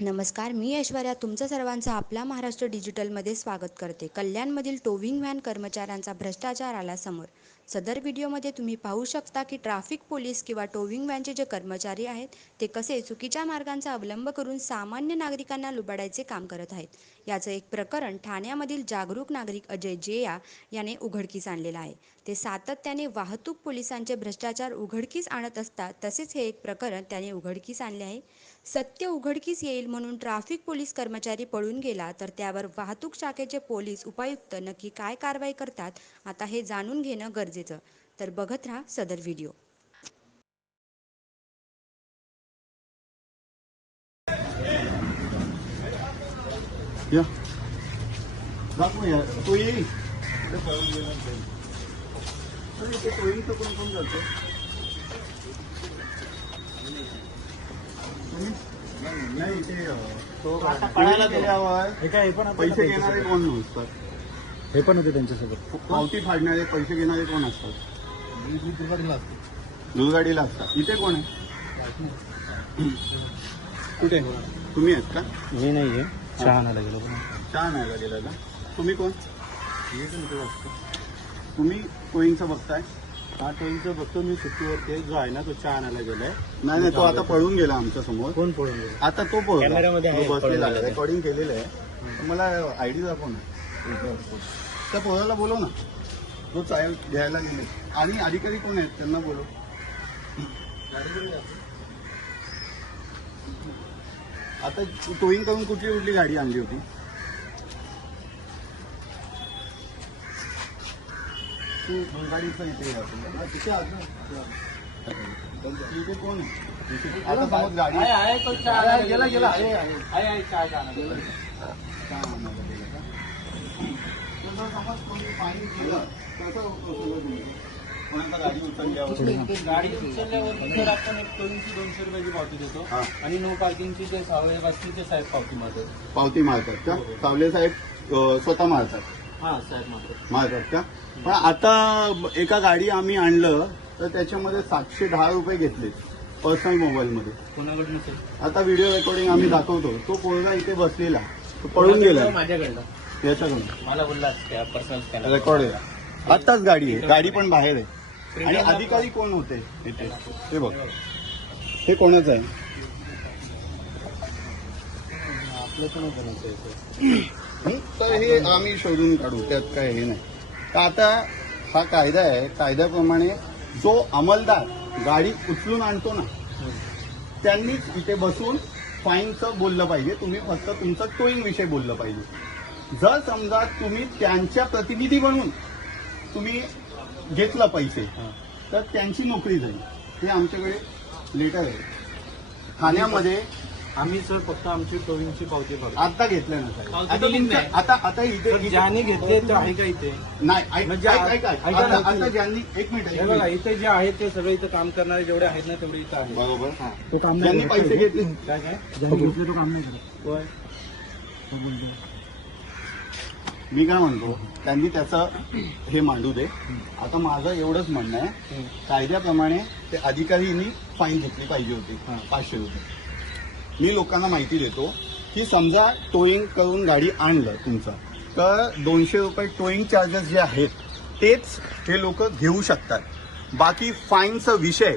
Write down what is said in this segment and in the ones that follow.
नमस्कार मी ऐश्वर्या तुमचं सर्वांचं आपला महाराष्ट्र डिजिटलमध्ये स्वागत करते. कल्याणमधील टोविंग व्हॅन कर्मचाऱ्यांचा भ्रष्टाचार आला समोर. सदर व्हिडिओमध्ये तुम्ही पाहू शकता की ट्रॅफिक पोलीस किंवा टोविंग व्हॅनचे जे कर्मचारी आहेत ते कसे चुकीच्या मार्गांचा अवलंब करून सामान्य नागरिकांना लुबाडायचे काम करत आहेत. याचं एक प्रकरण ठाण्यामधील जागरूक नागरिक अजय जेया याने उघडकीस आणलेलं आहे. ते सातत्याने वाहतूक पोलिसांचे भ्रष्टाचार उघडकीस आणत असतात तसेच हे एक प्रकरण त्याने उघडकीस आणले आहे. सत्य उघडकीस येईल म्हणून ट्रॅफिक पोलीस कर्मचारी पळून गेला तर त्यावर वाहतूक शाखेचे पोलीस उपायुक्त नक्की काय कारवाई करतात आता हे जाणून घेणं गरजेचं. तर बघत राहा सदर व्हिडिओ. या. दाखवूया तो येईल कोण कोण जातं? नाही तो. हे काय हे पण पैसे. घेणारे कोण नसतात? हे पण होते त्यांच्यासोबत. पावती फाडणारे पैसे घेणारे कोण असतात? दुधगाडीला असतात. इथे कोण आहे? कुठे? तुम्ही आहेत का? मी नाहीये चहा आणायला गेलो. चहा नाही का गेलेला. तुम्ही कोण? तुम्ही टोईंगचं बघताय? हा टोईंचं बघतो मी सुट्टीवरती. जो आहे ना तो चहा आणायला गेलाय. नाही नाही तो आता पळून गेला आमच्यासमोर. कोण पळून गेला? आता तो बसलेला पळून. रेकॉर्डिंग केलेलं आहे. मला आयडी दाखव ना. त्या पोराला बोलव ना. तो चाय घ्यायला गेले. आणि अधिकारी कोण आहेत? त्यांना बोलव. आता टोईंग करून कुठली कुठली गाडी आणली होती? तू गाडीचं इथे तिथे कोण आता समज गाडी गेला गेला. आहे आहे समज कोणी पाणी कसं? कोणाचा गाडी उचलल्यावर गाडी उचलल्यावर तर आपण एक दोनशे दोनशे रुपयाची पावती देतो. आणि नो पार्किंगची जे ते साहेब पावती मारतो पावती मारतात का? सावले साहेब स्वतः मारतात. हा मारतात का? पण आता एका गाडी आम्ही आणलं तर त्याच्यामध्ये सातशे दहा रुपये घेतले पर्सनल मोबाईलमध्ये कोणाकडनं सर? आता व्हिडिओ रेकॉर्डिंग आम्ही दाखवतो. तो पोरगा इथे बसलेला. तो पळून गेला. माझ्याकडनं. याच्याकडून. मला बोलला पर्सनल रेकॉर्ड आहे. आत्ताच गाडी आहे. गाडी पण बाहेर आहे. आणि अधिकारी कोण होते इथे? हे बघ. हे कोणाचं आहे? आपलं. हं? तर हे आम्ही शोधून काढू त्यात काय हे नाही. तर आता हा कायदा आहे कायद्याप्रमाणे जो अंमलदार गाडी उचलून आणतो ना त्यांनीच इथे बसून फाईनचं बोललं पाहिजे. तुम्ही फक्त तुमचं टोईंग विषयी बोललं पाहिजे. जर समजा तुम्ही त्यांच्या प्रतिनिधी बनून तुम्ही घेतलं पैसे तर त्यांची नोकरी जाईल हे आमच्याकडे लेटर आहे. ठाण्यामध्ये आम्ही सर फक्त आमची टोविंगची पावती भरतो. आता घेतलं ना साहेब. आता नाही. आता आता इथे तर इथे- ज्याने घेतले ते आहे का इथे? नाही ऐक म्हणजे ऐक- ऐक- ऐक. ऐका ना, आता आता तुम्ही- ज्यांनी एक मिनिट एक हे बघा मिनिट. इथे जे आहेत ते सगळे इथं काम करणारे जेवढे आहेत ना तेवढे इथं आहेत. बरोबर. तो काम ज्यांनी पैसे घेतले काय काय? ज्यांनी घेतले तो काम नाही करत. होय. मी काय म्हणतो त्यांनी त्याचं हे मांडू दे. आता माझं एवढंच म्हणणं आहे. कायद्याप्रमाणे ते अधिकाऱ्यांनी फाईन घेतली पाहिजे होती. पाचशे रुपये. मी लोकांना माहिती देतो की समजा टोईंग करून गाडी आणलं तुमचं तर दोनशे रुपये टोईंग चार्जेस जे आहेत तेच हे लोक घेऊ शकतात. बाकी फाईनचा विषय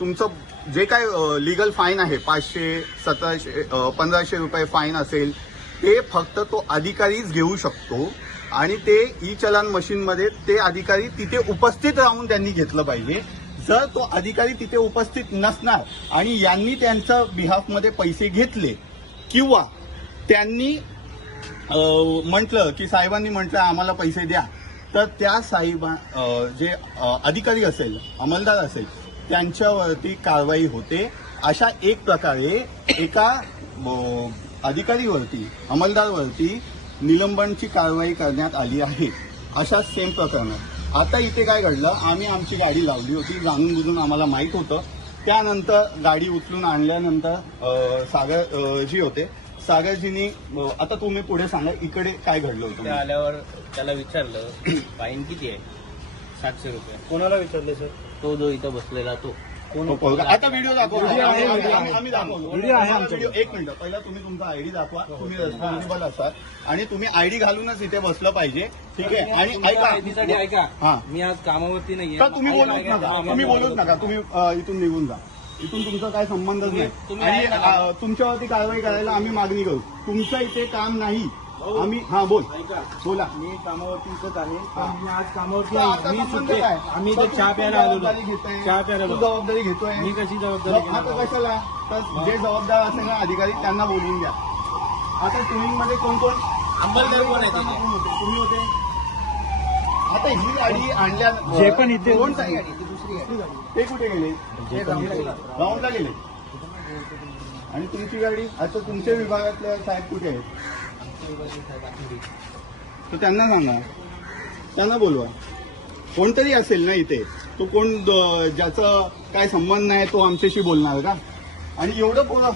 तुमचं जे काय लिगल फाईन आहे पाचशे सतराशे पंधराशे रुपये फाईन असेल ते फक्त तो अधिकारीच घेऊ शकतो आणि ते ई चलान मशीनमध्ये ते अधिकारी तिथे उपस्थित राहून त्यांनी घेतलं पाहिजे. जर तो अधिकारी तिथे उपस्थित नसणार आणि यांनी त्यांच्या बिहाफमध्ये पैसे घेतले किंवा त्यांनी म्हटलं की साहेबांनी म्हटलं आम्हाला पैसे द्या तर त्या साहेबा जे अधिकारी असेल अंमलदार असेल त्यांच्यावरती कारवाई होते. अशा एक प्रकारे एका अधिकारीवरती अंमलदारवरती निलंबनची कारवाई करण्यात आली आहे. अशा सेम प्रकरणात. आता इथे काय घडलं? आम्ही आमची गाडी लावली होती. जाणून बुजून आम्हाला माहीत होतं. त्यानंतर गाडी उचलून आणल्यानंतर अ, सागर अ, जी होते सागरजीनी आता तुम्ही पुढे सांगा इकडे काय घडलं होतं? आल्यावर त्याला विचारलं फाईन किती आहे? सातशे रुपये. कोणाला विचारले सर? तो जो इथं बसलेला तो. आता व्हिडिओ दाखवा. आम्ही- दाखवतो. व्हिडिओ एक मिनिट. पहिला तुम्ही तुमचा आयडी दाखवा. तुम्ही रेस्पॉन्सिबल असाल. आणि तुम्ही आयडी घालूनच इथे बसलं पाहिजे. ठीक आहे? आणि ऐका. ऐका. हा. मी आज कामावरती नाहीये. का तुम्ही बोलूच नका. तुम्ही. बोलूच नका. तुम्ही इथून निघून जा. इथून तुमचा काय संबंधच नाही. आणि तुमच्यावरती कारवाई करायला आम्ही मागणी करू. तुमचं इथे काम नाही. आम्ही हा बोल. बोला. मी कामावरती इथंच आहे. पण मी आज कामावरती आहे. मी सुट्टी? आम्ही तर इथे तू- चहा प्यायला घेतोय. चहा प्यायला. जबाबदारी घेतोय. मी कशी जबाबदारी घेणार? आता कशाला? तर जे जबाबदार असेल ना अधिकारी त्यांना बोलवून घ्या आता ट्रेनिंगमध्ये कोण कोण? अंमलदार कोण आहे कोण तिथे? होते? तुम्ही होते? आता ही गाडी आणल्या जे पण इथे- कोण गाडी. ते कुठे गेले? राऊंडला गेले. आणि तुमची गाडी आता तुमच्या विभागातल्या साहेब कुठे आहेत? तर त्यांना सांगा. त्यांना बोलवा. कोणतरी असेल ना इथे तो कोण ज्याचा काय संबंध नाही तो आमच्याशी बोलणार का? आणि एवढं पोरं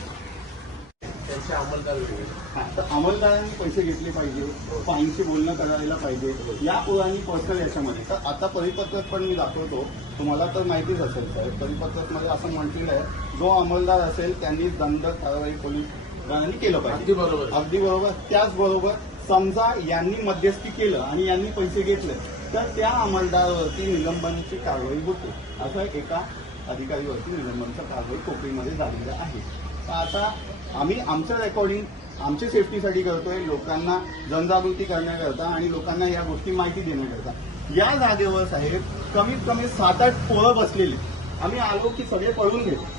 हा, तर अंमलदारांनी पैसे घेतले पाहिजे फाईनशी बोलणं करायला पाहिजे या पोरांनी पर्सनल याच्यामध्ये. तर आता परिपत्रक पण मी दाखवतो. तुम्हाला तर माहितीच असेल साहेब परिपत्रकमध्ये असं म्हटलेलं आहे जो अंमलदार असेल त्यांनी दंड कारवाई पोलीस केलं पाहिजे. अगदी बरोबर. अगदी बरोबर. त्याचबरोबर समजा यांनी मध्यस्थी केलं आणि यांनी पैसे घेतले तर त्या अंमलदारावरती निलंबनाची कारवाई होते. असं एका अधिकारीवरती निलंबनाची कारवाई कोकणीमध्ये झालेली आहे. तर आता आम्ही आमचं रेकॉर्डिंग आमच्या सेफ्टीसाठी करतोय. लोकांना जनजागृती करण्याकरता आणि लोकांना या गोष्टी माहिती देण्याकरता. या जागेवर साहेब कमीत कमी सात आठ पोरं बसलेली. आम्ही आलो की सगळे पळून गेले.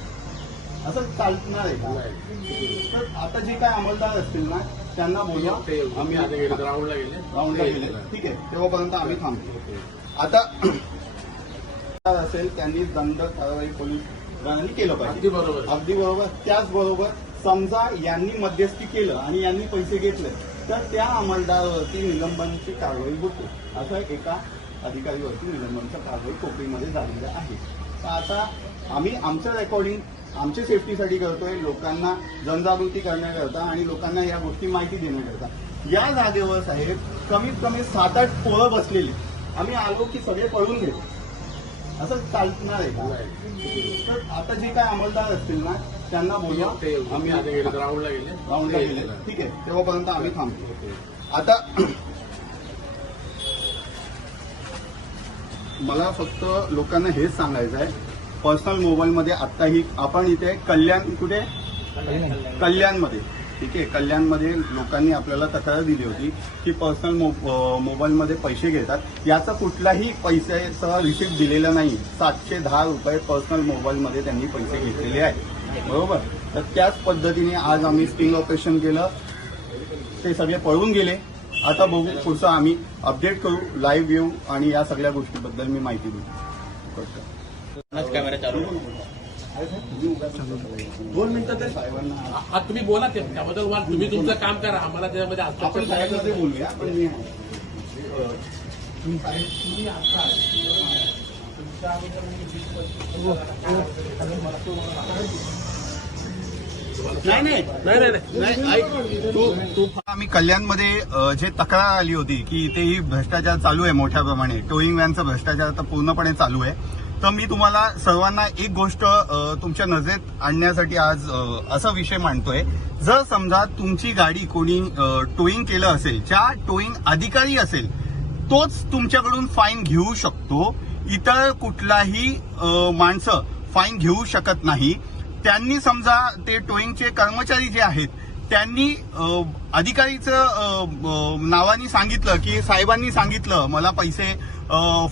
असं चालणार आहे का? तर आता जे काय अंमलदार असतील ना त्यांना बोलवा आम्ही ग्राउंडला गेले. राऊंडला गेले. ठीक आहे. तेव्हापर्यंत आम्ही थांबतो. आता असेल त्यांनी दंड कारवाई पोलीस केलं पाहिजे. अगदी बरोबर. अगदी बरोबर. त्याचबरोबर समजा यांनी मध्यस्थी केलं आणि यांनी पैसे घेतले तर त्या अंमलदारावरती निलंबनाची कारवाई होते. असं एका अधिकारीवरती निलंबनाची कारवाई कोकणीमध्ये झालेली आहे. तर आता आम्ही आमचं रेकॉर्डिंग आमच्या सेफ्टीसाठी करतोय लोकांना जनजागृती करण्याकरता आणि लोकांना या गोष्टी माहिती देण्याकरता. या जागेवर साहेब कमीत कमी सात आठ पोरं बसलेली. आम्ही आलो की सगळे पळून गेले. असं चालणार आहे का? तर आता जे काय अंमलदार असतील ना त्यांना बोलवा. आम्ही ग्राउंडला गेले राऊंडला गेले. ठीक आहे तेव्हापर्यंत आम्ही थांबतो आता मला फक्त लोकांना हेच सांगायचं आहे. पर्सनल मोबाईलमध्ये आत्ताही आपण इथे कल्याण कुठे? कल्याणमध्ये. ठीक आहे कल्याणमध्ये लोकांनी आपल्याला तक्रार दिली होती की पर्सनल मो मोबाईलमध्ये पैसे घेतात. याचा कुठलाही पैशाचा रिसिप्ट दिलेला नाही. सातशे दहा रुपये पर्सनल मोबाईलमध्ये त्यांनी पैसे घेतलेले आहेत. बरोबर? तर त्याच पद्धतीने आज आम्ही स्टिंग ऑपरेशन केलं. ते सगळे पळून गेले. आता बघू पुढचं आम्ही अपडेट करू लाईव्ह येऊ आणि या सगळ्या गोष्टीबद्दल मी माहिती देऊ. कॅमेरा चालू दोन मिनिटं हा तुम्ही बोला ते त्याबद्दल वा तुम्ही तुमचं काम करा आम्हाला त्यामध्ये आपण हस्तक्षेप करायचं साहेबांमध्ये नाही. बोलूया पण मी तुम्ही आता तुमच्या अगोदर मी वीस नाही नाही नाही ऐक. तू तू आम्ही कल्याणमध्ये अ, जे तक्रार आली होती की इथे ही भ्रष्टाचार चालू आहे मोठ्या प्रमाणे टोईंग व्हॅनचा भ्रष्टाचार तर पूर्णपणे चालू आहे. तर मी तुम्हाला सर्वांना एक गोष्ट तुमच्या नजरेत आणण्यासाठी आज असा विषय मांडतोय. जर समजा तुमची गाडी कोणी टोईंग केलं असेल ज्या टोईंग अधिकारी असेल तोच तुमच्याकडून फाईन घेऊ शकतो. इतर कुठलाही माणसं फाईन घेऊ शकत नाही. त्यांनी समजा ते टोईंगचे कर्मचारी जे आहेत त्यांनी अधिकारीचं नावानी सांगितलं की साहेबांनी सांगितलं मला पैसे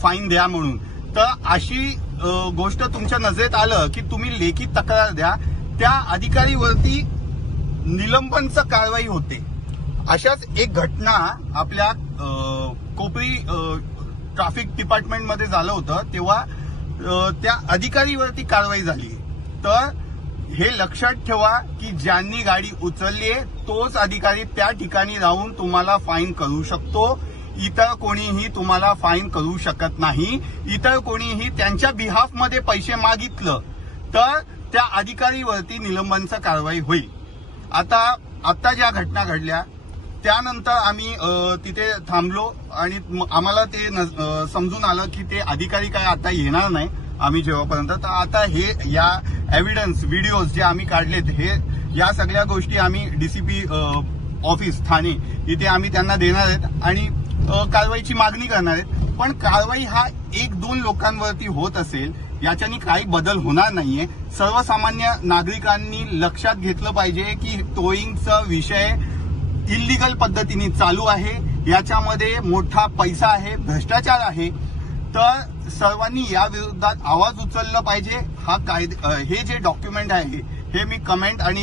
फाईन द्या म्हणून. तर अशी गोष्ट तुमच्या नजरेत आलं की तुम्ही लेखी तक्रार द्या त्या अधिकारीवरती निलंबनचं कारवाई होते. अशाच एक घटना आपल्या कोपरी ट्राफिक ट्रॅफिक डिपार्टमेंटमध्ये झालं होतं तेव्हा त्या अधिकारीवरती कारवाई झाली. तर हे लक्षात ठेवा की ज्यांनी गाडी उचलली आहे तोच अधिकारी त्या ठिकाणी राहून तुम्हाला फाईन करू शकतो. इतर कोणीही तुम्हाला फाईन करू शकत नाही. इतर कोणीही त्यांच्या बिहाफमध्ये पैसे मागितलं तर त्या अधिकारीवरती निलंबनचं कारवाई होईल. आता आता ज्या घटना घडल्या त्यानंतर आम्ही तिथे थांबलो आणि आम्हाला ते समजून आलं की ते अधिकारी काय आता येणार नाही आम्ही जेव्हापर्यंत. तर आता हे या एव्हिडन्स व्हिडिओज जे आम्ही काढलेत हे या सगळ्या गोष्टी आम्ही डीसीपी ऑफिस ठाणे इथे आम्ही त्यांना देणार आहेत. आणि कारवाईची मागणी करणार आहेत. पण कारवाई हा एक दोन लोकांवरती होत असेल याच्यानी काही बदल होणार नाहीये. सर्वसामान्य नागरिकांनी लक्षात घेतलं पाहिजे की टोईंगचा विषय इलिगल पद्धतीने चालू आहे. याच्यामध्ये मोठा पैसा आहे भ्रष्टाचार आहे. तर सर्वांनी या विरोधात आवाज उचलला पाहिजे. हा कायदे हे जे डॉक्युमेंट आहे हे मी कमेंट आणि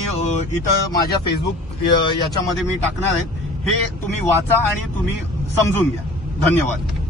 इतर माझ्या फेसबुक याच्यामध्ये मी टाकणार आहे हे तुम्ही वाचा आणि तुम्ही समजून घ्या. धन्यवाद.